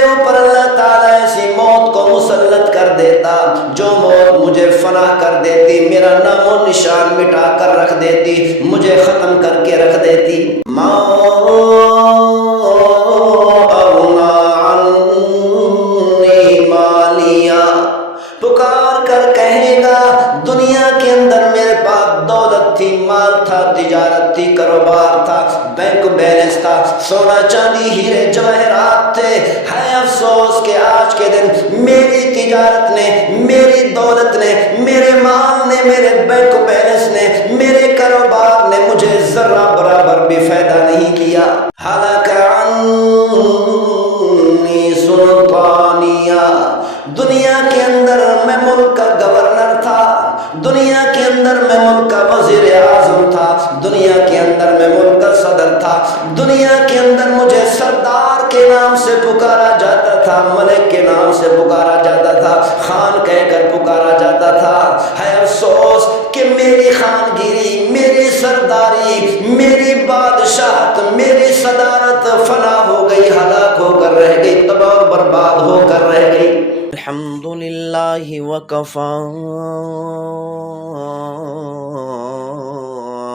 میرے اوپر اللہ تعالیٰ ایسی موت کو مسلط کر دیتا جو موت مجھے فنا کر دیتی، میرا نام و نشان مٹا کر رکھ دیتی، مجھے ختم کر کے رکھ دیتی۔ پکار کر کہے گا دنیا کے اندر میرے پاس دولت تھی، مال تھا، تجارت تھی، کاروبار تھا، بینک بیلنس تھا، سونا چاندی ہیرے جواہرات تھے، ہے افسوس کہ آج کے دن میری تجارت نے، میری دولت نے، میرے مال نے، میرے بینک بیلنس نے، میرے کاروبار نے مجھے ذرہ برابر بھی فائدہ نہیں کیا۔ حالانکہ سلطانیہ، دنیا کے اندر میں ملک کا گورنر تھا، دنیا کے اندر میں ملک کا وزیر اعظم تھا، دنیا کے اندر میں ملک کا صدر تھا، دنیا کے اندر مجھے سردار کے نام سے پکارا جاتا تھا، ملک کے نام سے پکارا جاتا تھا، خان کہہ کر پکارا جاتا تھا۔ ہے افسوس کہ میری خانگیری، میری سرداری، میری بادشاہت، میری صدارت فنا ہو گئی، ہلاک ہو کر رہ گئی، تباہ و برباد ہو کر رہ گئی۔ الحمدللہ وکفا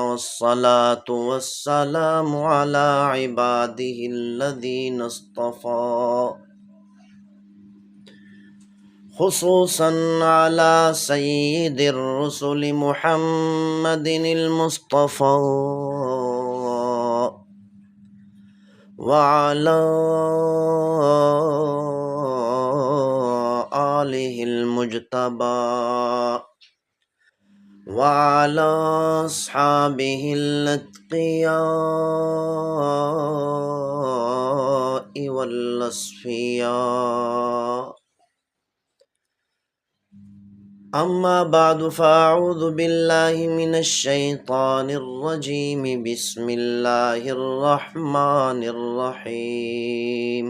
والصلاة والسلام علی عباده الذین اصطفى، خصوصا علی سید الرسل محمد المصطفى وعلى آلہ المجتبى وعلى أصحابه الأتقياء والأصفياء، أما بعد فأعوذ بالله من الشيطان الرجيم، بسم الله الرحمن الرحيم،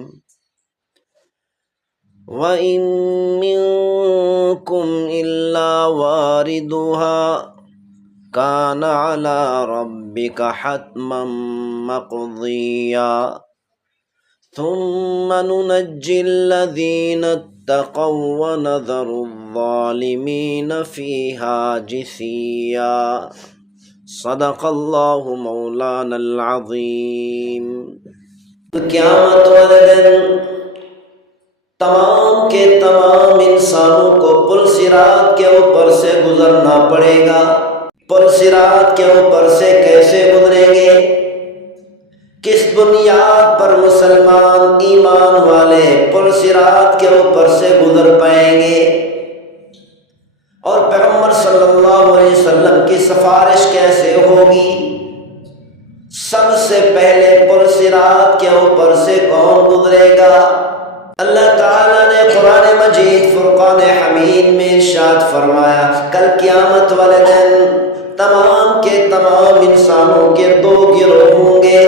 وَإِن مِّنكُمْ إِلَّا وَارِدُهَا كَانَ عَلَى رَبِّكَ حَتْمًا مَّقْضِيًّا، ثُمَّ نُنَجِّي الَّذِينَ اتَّقَوْا وَنَذَرُ الظَّالِمِينَ فِيهَا جِثِيًّا۔ صدق اللہ مولانا العظیم۔ قیامت والے دن تمام کے تمام انسانوں کو پل صراط کے اوپر سے گزرنا پڑے گا۔ پل صراط کے اوپر سے کیسے گزریں گے؟ کس بنیاد پر مسلمان ایمان والے پل صراط کے اوپر سے گزر پائیں گے؟ اور پیغمبر صلی اللہ علیہ وسلم کی سفارش کیسے ہوگی؟ سب سے پہلے پل صراط کے اوپر سے کون گزرے گا؟ اللہ تعالیٰ نے قرآن مجید فرقان حمید میں ارشاد فرمایا، کل قیامت والے دن تمام کے تمام انسانوں کے دو گروہ ہوں گے۔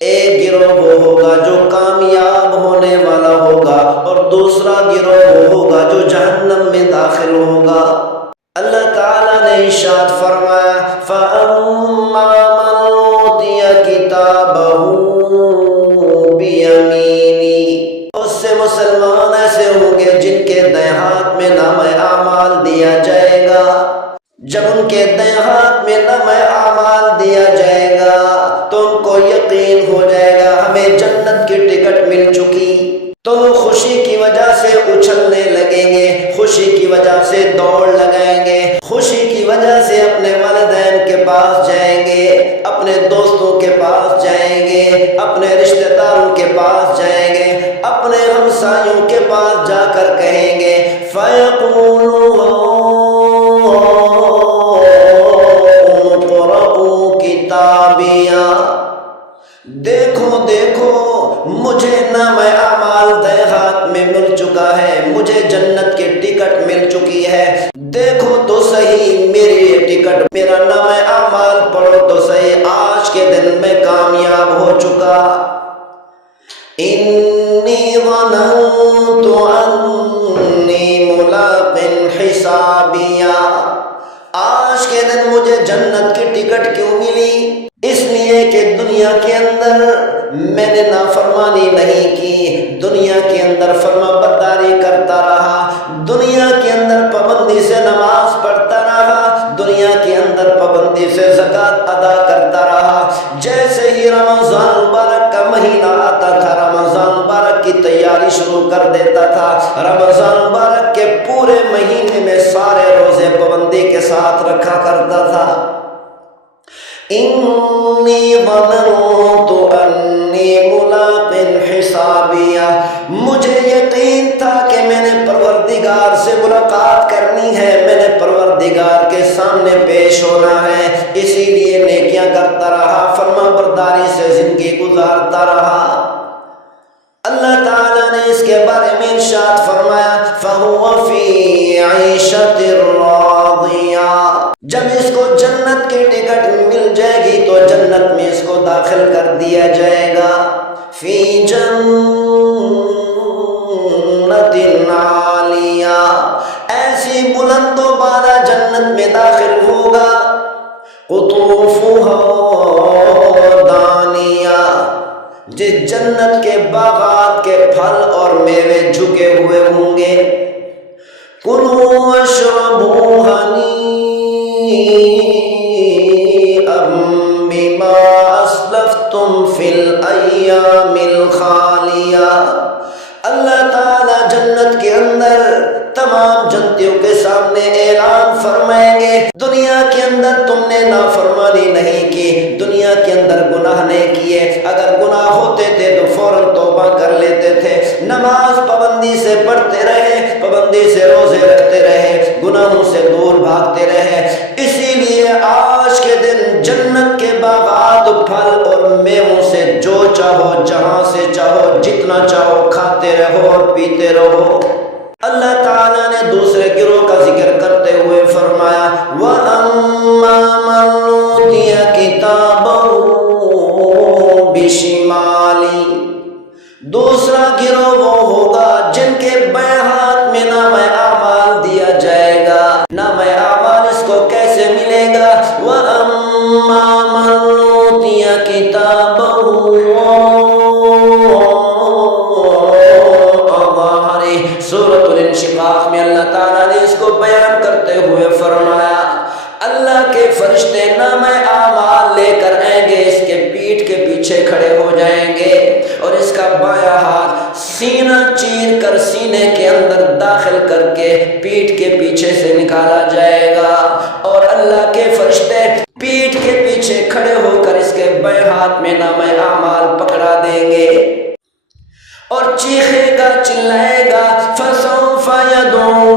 ایک گروہ وہ ہوگا جو کامیاب ہونے والا ہوگا، اور دوسرا گروہ وہ ہوگا جو جہنم میں داخل ہوگا۔ اللہ تعالیٰ نے ارشاد فرمایا، فَأَمَّا مَنْ أُوتِيَ كِتَابَهُ بِيَمِينِهِ، اس سے مسلمان ایسے ہوں گے جن کے دائیں ہاتھ میں نامہ اعمال دیا جائے گا۔ جب ان کے دائیں ہاتھ میں نامہ اعمال دیا جائے گا تو ان کو یقین ہو جائے گا ہمیں جنت کی ٹکٹ مل چکی، تو وہ خوشی کی وجہ سے اچھلنے لگیں گے، خوشی کی وجہ سے دوڑ لگائیں گے، خوشی کی وجہ سے اپنے والدین کے پاس جائیں گے، اپنے دوستوں کے پاس جائیں گے، اپنے رشتہ داروں کے پاس جائیں گے، اپنے ہمسایوں کے پاس جا کر کہیں گے، فَيَقُولُوا اقْرَءُوا کتابیہ، دیکھو دیکھو مجھے نامہ اعمال دائیں ہاتھ میں مل چکا ہے، مجھے جنت کی ٹکٹ مل چکی ہے، دیکھو تو صحیح میری یہ ٹکٹ، میرا نامہ اعمال پڑھو تو صحیح، آج کے دن میں کامیاب ہو چکا۔ انی ظننت انی ملاق حسابیہ، آج کے دن مجھے جنت کی ٹکٹ کیوں ملی؟ اس لیے کہ دنیا کے اندر میں نے نافرمانی نہیں کی، دنیا کے اندر فرما برداری کرتا رہا، دنیا کے اندر پابندی سے نماز پڑھتا رہا، دنیا کے اندر پابندی سے زکوٰۃ ادا کرتا رہا، جیسے ہی رمضان مبارک کا مہینہ آتا تھا رمضان مبارک کی تیاری شروع کر دیتا تھا، رمضان مبارک کے پورے مہینے میں سارے روزے پابندی کے ساتھ رکھا کرتا تھا۔ انی ظننت انی ملاق حسابیہ، مجھے یقین تھا کہ میں نے پروردگار سے ملاقات کرنی ہے، میں نے پروردگار کے سامنے پیش ہونا ہے، اسی لیے نیکیاں کرتا رہا، فرما برداری سے زندگی گزارتا رہا۔ اللہ تعالیٰ نے اس کے بارے میں ارشاد فرمایا فَهُوَ فِي عِيشَةٍ رَاضِيَةٍ، جب اس کو جنت کی ٹکٹ مل جائے گی تو جنت میں اس کو داخل کر دیا جائے گا، فی جنت عالیہ، ایسی بلند و بالا جنت میں داخل ہوگا، قطوفها دانیہ، جس جنت کے باغات کے پھل اور میوے جھکے ہوئے ہوں گے، کلوا واشربوا ہنیئا بما اسلفتم فی الایام الخالیہ۔ اللہ تعالی جنت کے اندر تمام جنتیوں کے سامنے اعلان فرمائیں گے، دنیا کے اندر تم نے نافرمانی نہیں کی، دنیا کے اندر گناہ نہیں کیے، اگر گناہ ہوتے تھے تو فوراً توبہ کر لیتے تھے، نماز پابندی سے پڑھتے رہے، پابندی سے روزے رکھتے رہے، گناہوں سے دور بھاگتے رہے، اسی لیے آج کے دن جنت کے باغات پھل اور میووں سے جو چاہو جہاں سے چاہو جتنا چاہو کھاتے رہو اور پیتے رہو۔ اللہ تعالیٰ نے دوسرے گروہ کا ذکر کرتے ہوئے فرمایا وَأَمَّا مَنْ أُوتِيَ كِتَابَهُ بِشِمَالِهِ، دوسرا گروہ وہ ہوگا جن کے بائیں ہاتھ میں نامہ اعمال دیا جائے گا۔ نامہ اعمال اس کو کیسے ملے گا؟ وَأَمَّا مَنْ أُوتِيَ كِتَابَهُ، سورۃ الانشقاق میں اللہ تعالیٰ نے اس کو بیان کرتے ہوئے فرمایا اللہ کے فرشتے نامہ اعمال لے کر آئیں گے، اس کے پیٹھ کے پیچھے کھڑے ہو جائیں گے اور اس کا بایاں ہاتھ سینہ چیر کر سینے کے اندر داخل کر کے پیٹھ کے پیچھے سے نکالا جائے گا، اور اللہ کے فرشتے پیٹھ کے پیچھے کھڑے ہو کر اس کے بائیں ہاتھ میں نامہ اعمال پکڑا دیں گے اور چیخے گا، چلائے گا فَسَوْفَ يَدْعُو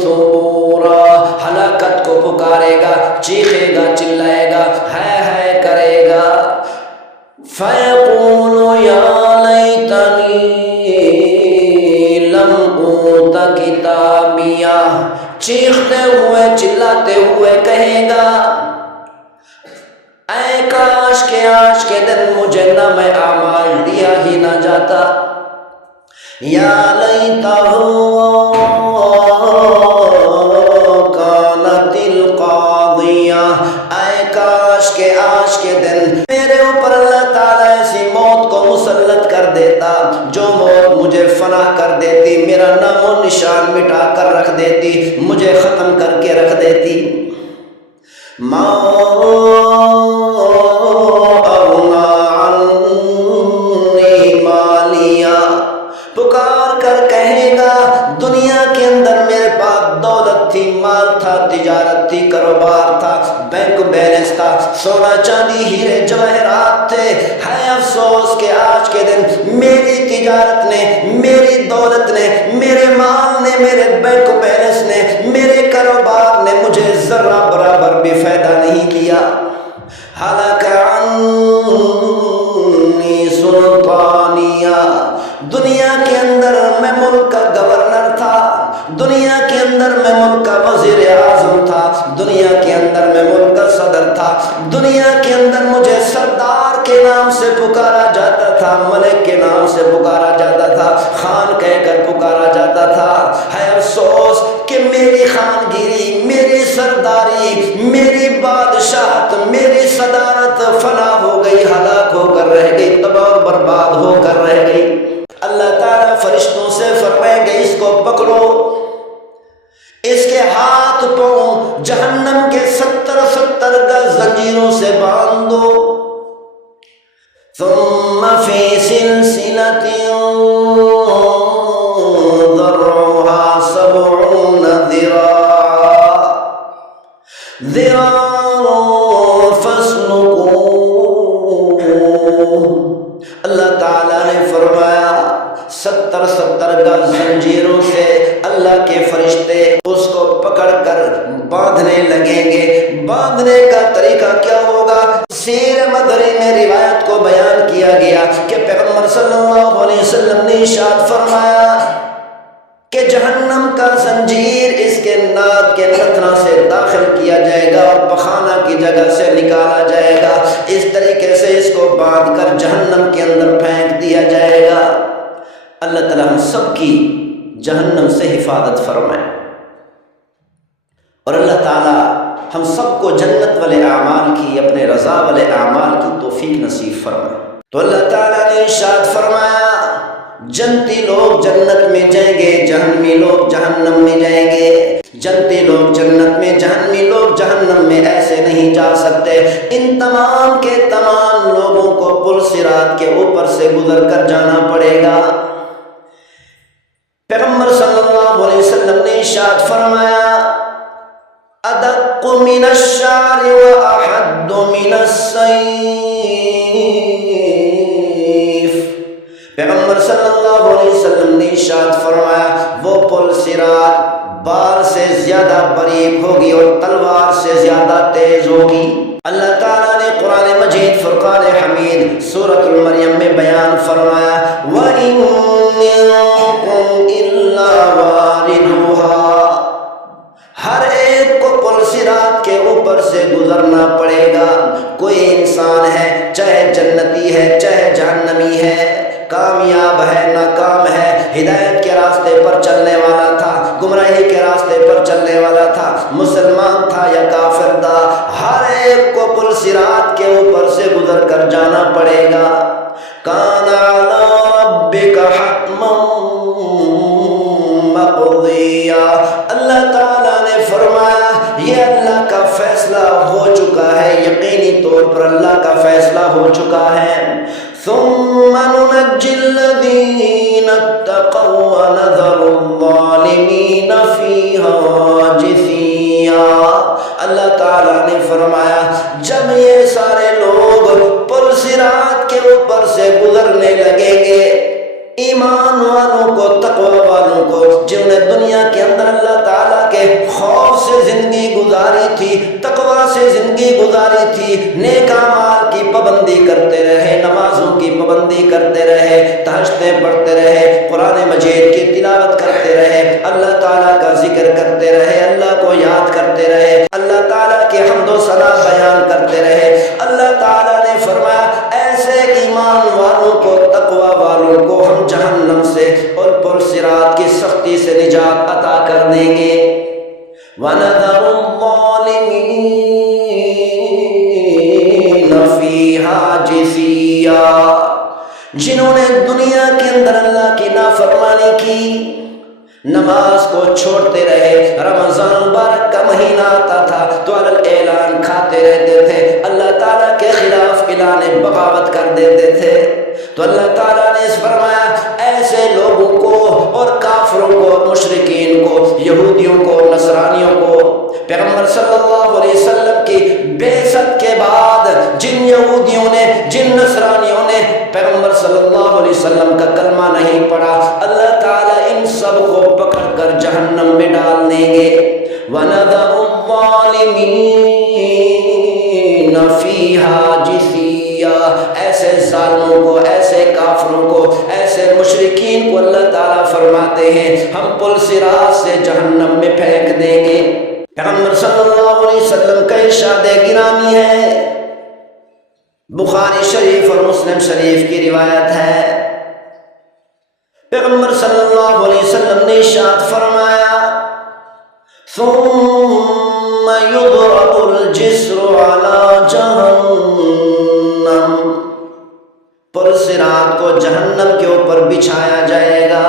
ثُبُورًا، ہلاکت کو پکارے گا، چیخے گا، چلائے گا، ہے کرے گا، فَيَقُولُ يَا لَيْتَنِي لَمْ أُوتَ كِتَابِيَهْ، چیختے ہوئے چلاتے ہوئے کہے گا اے کاش کے آج کے دن مجھے نامہ اعمال دیا ہی نہ جاتا، یا لیتہ کانت القاضیہ، اے کاش کے آج کے دن میرے اوپر اللہ تعالیٰ ایسی موت کو مسلط کر دیتا جو موت مجھے فنا کر دیتی، میرا نام و نشان مٹا کر رکھ دیتی، مجھے ختم کر کے رکھ دیتی۔ پکار کر کہے گا دنیا کے اندر میرے پاس دولت تھی، مال تھا، تجارت تھی، کاروبار تھا، بینک بیلنس تھا، سونا چاندی ہیرے جواہرات تھے، ہے افسوس کہ آج کے دن میری تجارت نے، میری دولت نے، میرے مال نے، میرے بینک بیلنس نے، میرے کاروبار نے مجھے ذرہ برابر بھی فائدہ نہیں دیا۔ ہلاک عنی سلطانیہ، دنیا کے اندر میں ملک کا گورنر تھا، دنیا کے اندر میں ملک کا وزیر اعظم تھا، دنیا کے اندر میں ملک کا صدر تھا، دنیا کے اندر مجھے سردار کے نام سے پکارا جاتا تھا، ملک کے نام سے پکارا جاتا تھا، خان کہہ کر پکارا جاتا تھا، ہے افسوس کہ میری خانگیری، میری سرداری، میری بادشاہت، میری صدارت فنا ہو گئی، ہلاک ہو کر رہ گئی، تباہ و برباد ہو جہنم کے 70 گز زنجیروں سے باندھ دو. ثم فی سلسلۃ ذرعها 70 ذراعا فاسلکوہ. اللہ تعالیٰ نے فرمایا 70 گز زنجیروں سے اللہ کے فرشتے اس کو پکڑ کر باندھنے لگیں گے. باندھنے کا طریقہ کیا ہوگا؟ سیر مدری میں روایت کو بیان کیا گیا کہ پیغمبر صلی اللہ علیہ وسلم نے ارشاد فرمایا کہ جہنم کا زنجیر اس کے ناک کے نتنا سے داخل کیا جائے گا اور پخانہ کی جگہ سے نکالا جائے گا. اس طریقے سے اس کو باندھ کر جہنم کے اندر پھینک دیا جائے گا. اللہ تعالیٰ ہم سب کی جہنم سے حفاظت فرمائے اور اللہ تعالیٰ ہم سب کو جنت والے اعمال کی، اپنے رضا والے اعمال کی توفیق نصیب فرمائے. تو اللہ تعالیٰ نے ارشاد فرمایا جنتی لوگ جنت میں جائیں گے، جہنمی لوگ جہنم میں جائیں گے. جنتی لوگ جنت میں، جہنمی لوگ جہنم میں ایسے نہیں جا سکتے. ان تمام کے تمام لوگوں کو پل صراط کے اوپر سے گزر کر جانا پڑے گا. پیغمبر صلی اللہ علیہ وسلم نے ارشاد فرمایا ادق من الشعر واحد من السیف. پیغمبر صلی اللہ علیہ وسلم نے ارشاد فرمایا وہ پل صراط بار سے زیادہ باریک ہوگی اور تلوار سے زیادہ تیز ہوگی. اللہ تعالیٰ نے قرآن مجید فرقان حمید سورۃ المریم میں بیان فرمایا وَإِن مِّنكُمْ إِلَّا وَارِدُهَا. ہر ایک کو پل صراط کے اوپر سے گزرنا پڑے گا. کوئی انسان ہے چاہے جنتی ہے چاہے جہنمی ہے، کامیاب ہے ناکام ہے، ہدایت کے راستے پر چلنے والا تھا، گمراہی کے راستے پر چلنے والا تھا، مسلمان تھا یا کافر تھا، ہر ایک کو پل صراط کے اوپر سے گزر کر جانا پڑے گا. کان علی ربک حتما مقضیا. اللہ تعالیٰ نے فرمایا یہ اللہ کا فیصلہ ہو چکا ہے، یقینی طور پر اللہ کا فیصلہ ہو چکا ہے. ثم ننجی الذین اتقوا ونذر الظالمین فیہا جثیا. اللہ تعالیٰ نے فرمایا جب یہ سارے لوگ پل صراط کے اوپر سے گزرنے لگیں گے، ایمان والوں کو، تقوی والوں کو، جنہوں نے دنیا کے اندر اللہ تعالیٰ کے خوف سے زندگی گزاری تھی، تقوی سے زندگی گزاری تھی، نیک اعمال کی پابندی کرتے رہے، نمازوں کی پابندی کرتے رہے، تہجدیں پڑھتے رہے، قرآن مجید کی تلاوت کرتے رہے، اللہ تعالیٰ کا ذکر کرتے رہے، اللہ کو یاد کرتے رہے، اللہ تعالیٰ کے حمد و ثنا بیان کرتے رہے. اللہ تعالیٰ نے فرمایا ایسے ایمان والوں کو، تقوی والوں کو ہم جہنم سے اور پل صراط کی سختی سے نجات عطا کر دیں گے. وَنَذَرُ الظَّالِمِينَ فِيهَا جِثِيًّا. جنہوں نے دنیا کے اندر اللہ کی نافرمانی کی، نماز کو چھوڑتے رہے، رمضان مبارک کا مہینہ آتا تھا تو علل اعلان کھاتے رہتے تھے، اللہ تعالیٰ کے خلاف اعلان بغاوت کر دیتے تھے، تو اللہ تعالیٰ نے اس فرمایا ایسے لوگوں کو اور کافروں کو، مشرکین کو، یہودیوں کو، نصرانیوں کو، پیغمبر صلی اللہ علیہ وسلم کی بعثت کے بعد جن یہودیوں نے، جن نصرانیوں نے پیغمبر صلی اللہ علیہ وسلم کا کلمہ نہیں پڑھا، اللہ تعالیٰ ان سب کو پکڑ کر جہنم میں ڈال دیں گے. وَنَذَرُ الظَّالِمِينَ فِيهَا جِثِيًّا. ایسے ظالموں کو، ایسے کافروں کو، ایسے مشرکین کو اللہ تعالیٰ فرماتے ہیں ہم پل صراط سے جہنم میں پھینک دیں گے. پیغمبر صلی اللہ علیہ وسلم کا ارشاد گرامی ہے، بخاری شریف اور مسلم شریف کی روایت ہے، پیغمبر صلی اللہ علیہ وسلم نے ارشاد فرمایا ثم يضرب الجسر على جہنم. پل صراط کو جہنم کے اوپر بچھایا جائے گا.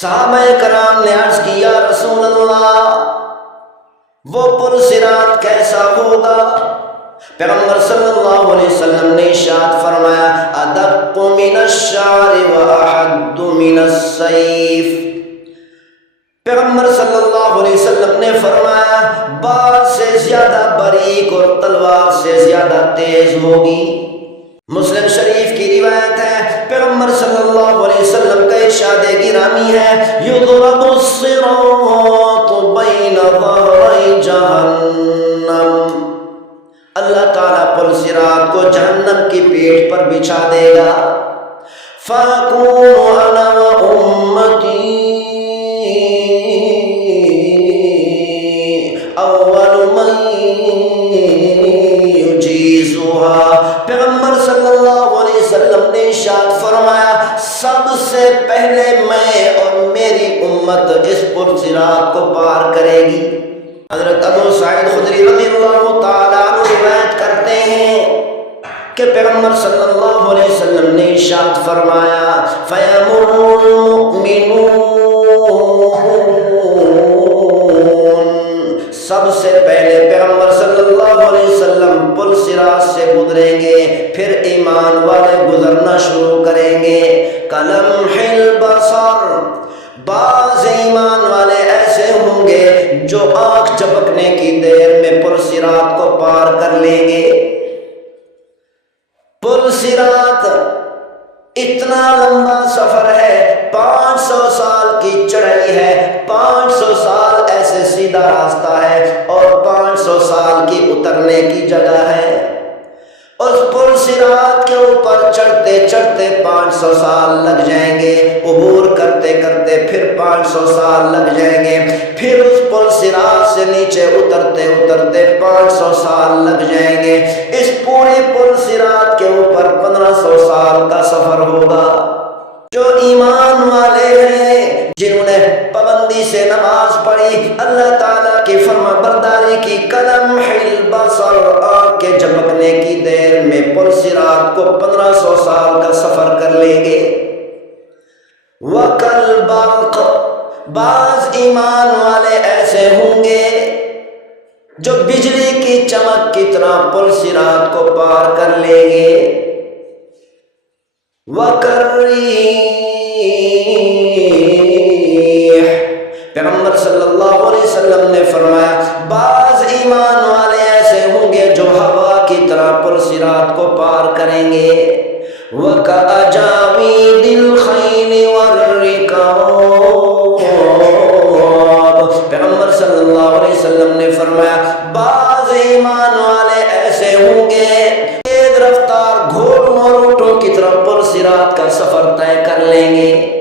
صحابہ کرام نے عرض کیا رسول اللہ وہ پل صراط کیسا ہوگا؟ پیغمبر صلی اللہ علیہ وسلم نے ارشاد فرمایا ادق من الشعر واحد من السیف۔ پیغمبر صلی اللہ علیہ وسلم نے فرمایا بال سے زیادہ باریک اور تلوار سے زیادہ تیز ہوگی۔ مسلم شریف کی روایت ہے، پیغمبر صلی اللہ علیہ وسلم کا ارشاد گرامی ہے یضرب الصراط بین ظہری جہنم، اللہ تعالیٰ پل صراط کو جہنم کی پیٹھ پر بچھا دے گا۔ فَأَكُونُ أَنَا وَأُمَّتِي أَوَّلُ مَن يُجِيزُهَا۔ پیغمبر صلی اللہ علیہ وسلم نے ارشاد فرمایا سب سے پہلے میں اور میری امت اس پل صراط کو پار کرے گی۔ حضرت ابو سعید خدری رضی اللہ تعالیٰ عنہ روایت کرتے ہیں کہ پیغمبر صلی اللہ علیہ وسلم نے ارشاد فرمایا فَيَمُرُّ الْمُؤْمِنُونَ، سب سے پہلے پیغمبر صلی اللہ علیہ وسلم پل صراط سے گزریں گے، پھر ایمان والے گزرنا شروع کریں گے۔ کَلَمْحِ الْبَصَرِ، بعض ایمان والے ایسے ہوں گے جو آنکھ جھپکنے کی دیر میں پل صراط کو پار کر لیں گے۔ پل صراط اتنا لمبا سفر ہے، 500 سال کی چڑھائی ہے، 500 سال ایسے سیدھا راستہ ہے اور 500 سال کی اترنے کی جگہ ہے۔ اس پل صراط کے اوپر چڑھتے چڑھتے 500 سال لگ جائیں گے، عبور کرتے کرتے پھر 500 سال لگ جائیں گے، پھر اس پل صراط سے نیچے اترتے اترتے 500 سال لگ جائیں گے۔ اس پورے پل صراط کے اوپر 1500 سال کا سفر ہوگا۔ جو ایمان والے ہیں، جنہوں نے پابندی سے نماز پڑھی، اللہ تعالیٰ کی فرما برداری کی، کلمح البصر، آنکھ کے جھپکنے کی دیر میں پل صراط کو 1500 سال کا سفر کر لیں گے۔ وَكَالْبَرْقِ، بعض ایمان والے ایسے ہوں گے جو بجلی کی چمک کی طرح پل صراط کو پار کر لیں گے۔ وَكَالرِّيحِ، پیغمبر صلی اللہ علیہ وسلم نے فرمایا بعض ایمان والے ایسے ہوں گے جو ہوا کی طرح پل صراط کو پار کریں گے۔ وَكَأَجَاوِيدِ الْخَيْلِ وَالرِّكَابِ، پیغمبر صلی اللہ علیہ وسلم نے فرمایا بعض ایمان والے ایسے ہوں گے تیز رفتار گھوڑوں اور اونٹوں کی طرف پل صراط کا سفر طے کر لیں گے۔